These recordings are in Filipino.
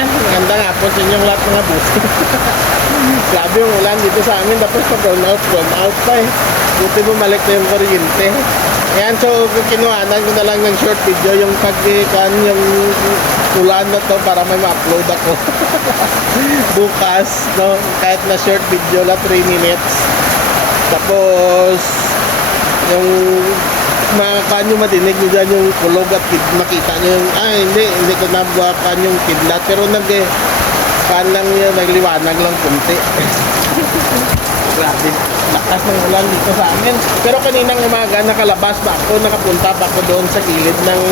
Ayan, magandang hapon sa inyong lahat mga buti. Grabe yung ulan dito sa amin. Tapos pa brown out pa eh. Buti bumalik na yung kuryente. Ayan, so kinuhanan ko na lang ng short video yung pagkikan yung ulan na to para may ma-upload ako. Bukas, no? Kahit na short video la 3 minutes. Tapos yung makakakaan nyo madinig nyo dyan yung kulog at makita nyo yung hindi ko nabuhakan yung kidlat pero kaan lang yun, nagliwanag lang kunti. Grabe, lakas ng ulan dito sa amin. Pero kaninang umaga nakalabas pa ako, nakapunta pa ako doon sa gilid ng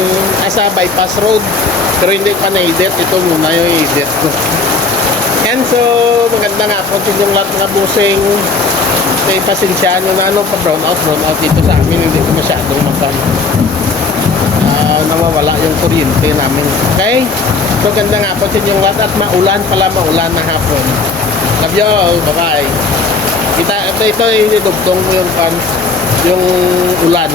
sa bypass road, pero hindi pa na-edit. Ito muna yung edit ko. And so maganda nga po yung lahat mga busing. May pasensyahan nyo na pa brown out dito sa amin. Hindi ko masyadong nawawala yung kuryente namin. Okay? So ganda nga po sa inyong lahat at maulan na hapon. Love you all. Bye bye. Ito idugtong ko yung ulan.